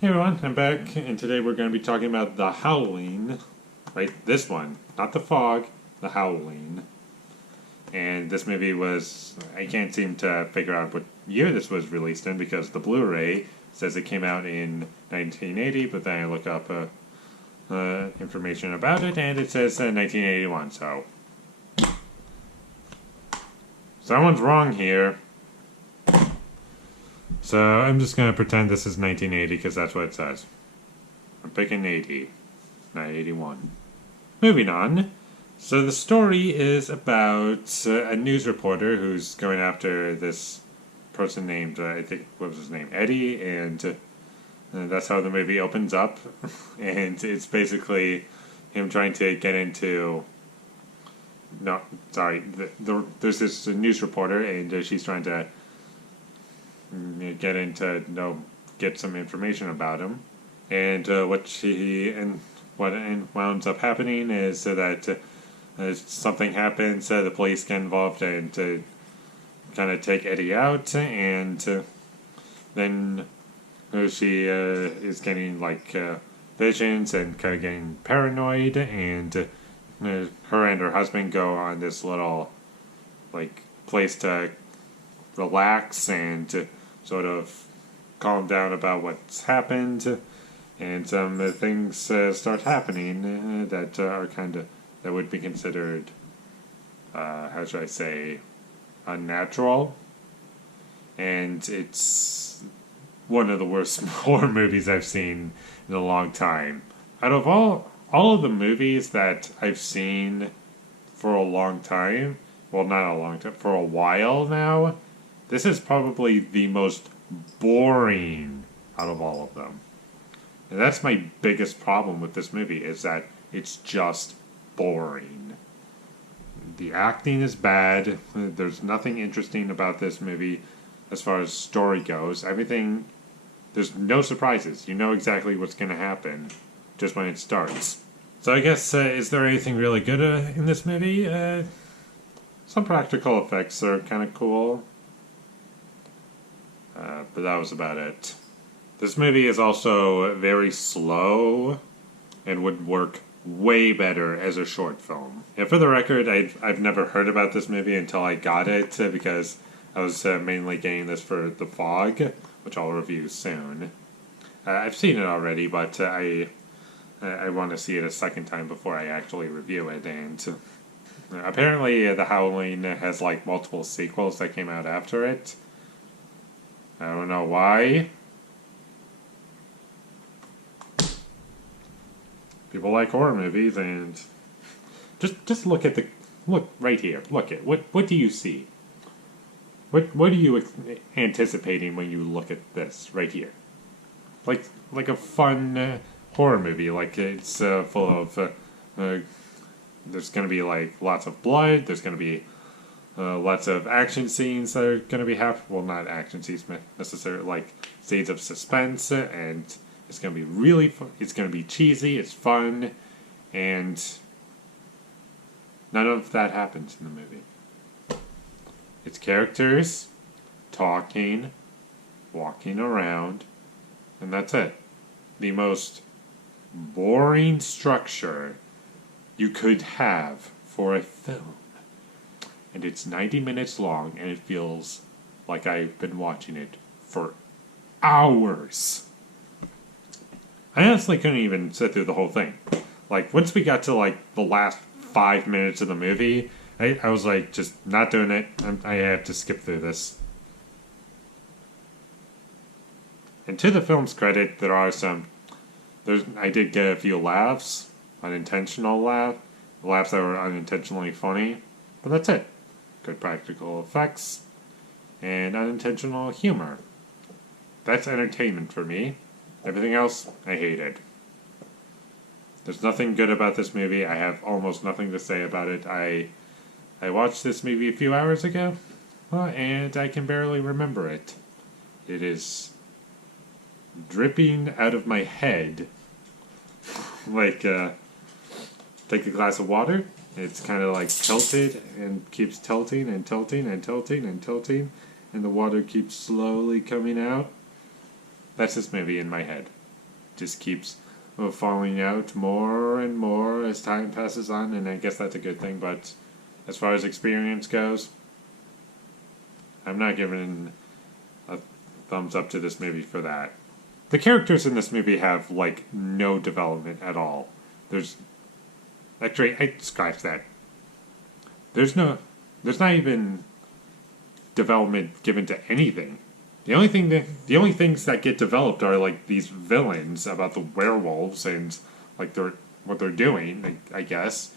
Hey everyone, I'm back, and today we're going to be talking about The Howling. Right, this one, not The Fog, The Howling. And this movie was, I can't seem to figure out what year this was released in because the Blu-ray says it came out in 1980, but then I look up information about it, and it says 1981, so someone's wrong here. So I'm just going to pretend this is 1980 because that's what it says. I'm picking 80, not 81. Moving on. So the story is about a news reporter who's going after this person named, I think, what was his name? Eddie, and that's how the movie opens up. And it's basically him trying to get into... No, sorry. There's this news reporter, and she's trying to get some information about him, and what winds up happening is that something happens. The police get involved and kind of take Eddie out, and then she is getting visions and kind of getting paranoid, and her and her husband go on this little place to relax and sort of calm down about what's happened, and some things start happening that are that would be considered, how should I say, unnatural, and it's one of the worst horror movies I've seen in a long time. Out of all of the movies that I've seen for a long time, well, not a long time, for a while now, this is probably the most boring out of all of them. And that's my biggest problem with this movie, is that it's just boring. The acting is bad. There's nothing interesting about this movie as far as story goes. There's no surprises. You know exactly what's going to happen just when it starts. So I guess, is there anything really good in this movie? Some practical effects are kind of cool. But that was about it. This movie is also very slow and would work way better as a short film. And for the record, I've never heard about this movie until I got it because I was mainly getting this for The Fog, which I'll review soon. I've seen it already, but I want to see it a second time before I actually review it. And apparently The Howling has multiple sequels that came out after it. I don't know why. People like horror movies, and just look right here. Look at what do you see? What are you anticipating when you look at this right here? Like a fun horror movie. It's full of there's going to be lots of blood. There's going to be lots of action scenes that are going to be happening. Well, not action scenes necessarily, scenes of suspense, and it's going to be really fun. It's going to be cheesy, it's fun, and none of that happens in the movie. It's characters talking, walking around, and that's it. The most boring structure you could have for a film. And it's 90 minutes long, and it feels like I've been watching it for hours. I honestly couldn't even sit through the whole thing. Once we got to, the last 5 minutes of the movie, I was just not doing it. I have to skip through this. And to the film's credit, I did get a few laughs, unintentional laughs that were unintentionally funny, but that's it. Good practical effects, and unintentional humor. That's entertainment for me. Everything else, I hated. There's nothing good about this movie. I have almost nothing to say about it. I watched this movie a few hours ago, and I can barely remember it. It is dripping out of my head. Take a glass of water. It's kind of tilted and keeps tilting and tilting and tilting and tilting, and the water keeps slowly coming out. That's this movie in my head. just keeps falling out more and more as time passes on, and I guess that's a good thing, but as far as experience goes, I'm not giving a thumbs up to this movie for that. The characters in this movie have, like, no development at all. Actually, I scratch that. There's not even development given to anything. The only things that get developed are, like, these villains about the werewolves and, like, what they're doing, I guess.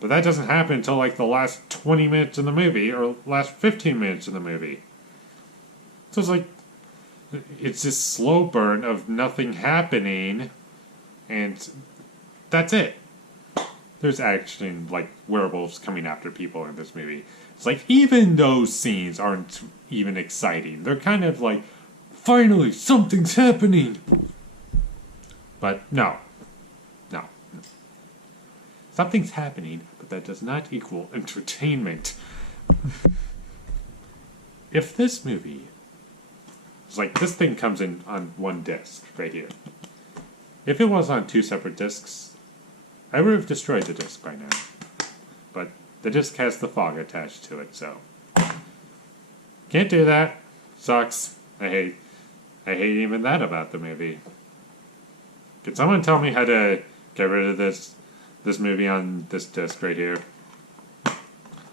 But that doesn't happen until, like, the last 20 minutes in the movie, or last 15 minutes in the movie. So it's like, it's this slow burn of nothing happening, and that's it. There's actually, like, werewolves coming after people in this movie. It's like, even those scenes aren't even exciting. They're kind of like, finally, something's happening! But no. Something's happening, but that does not equal entertainment. If this movie... It's like, this thing comes in on one disc, right here. If it was on 2 separate discs, I would have destroyed the disc by now. But the disc has the fog attached to it, so... Can't do that. Sucks. I hate even that about the movie. Could someone tell me how to get rid of this movie on this disc right here?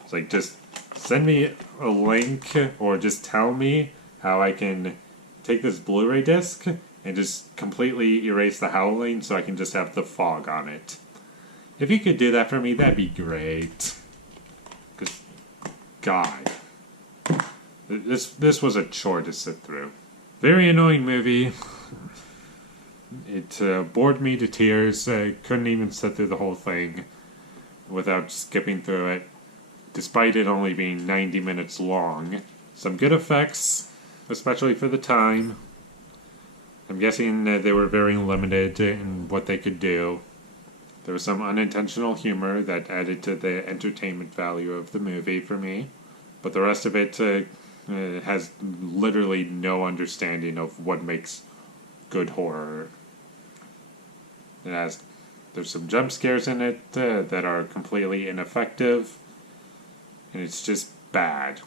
It's like, just send me a link, or just tell me how I can take this Blu-ray disc and just completely erase the Howling so I can just have the fog on it. If you could do that for me, that'd be great. Because, God, this was a chore to sit through. Very annoying movie. It bored me to tears. I couldn't even sit through the whole thing without skipping through it, despite it only being 90 minutes long. Some good effects, especially for the time. I'm guessing that they were very limited in what they could do. There was some unintentional humor that added to the entertainment value of the movie for me. But the rest of it has literally no understanding of what makes good horror. There's some jump scares in it that are completely ineffective. And it's just bad.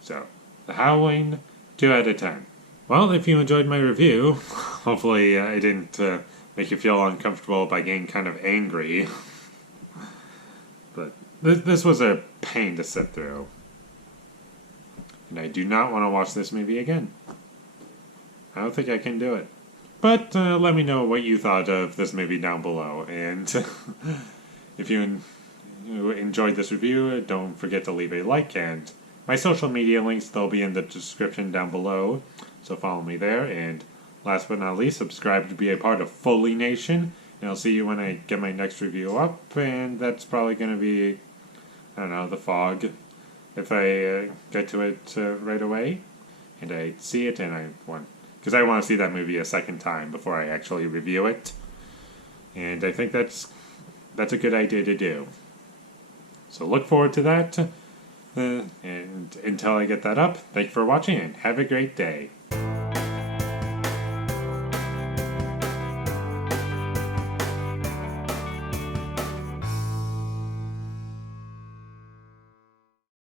So, The Howling, 2 out of 10. Well, if you enjoyed my review, hopefully I didn't make you feel uncomfortable by getting kind of angry. But this was a pain to sit through. And I do not want to watch this movie again. I don't think I can do it. But let me know what you thought of this movie down below. And if you enjoyed this review, don't forget to leave a like. And my social media links, they'll be in the description down below. So follow me there. And last but not least, subscribe to be a part of Foley Nation. And I'll see you when I get my next review up. And that's probably going to be, I don't know, The Fog. If I get to it right away. And I see it and I want... Because I want to see that movie a second time before I actually review it. And I think that's a good idea to do. So look forward to that. And until I get that up, thank you for watching and have a great day.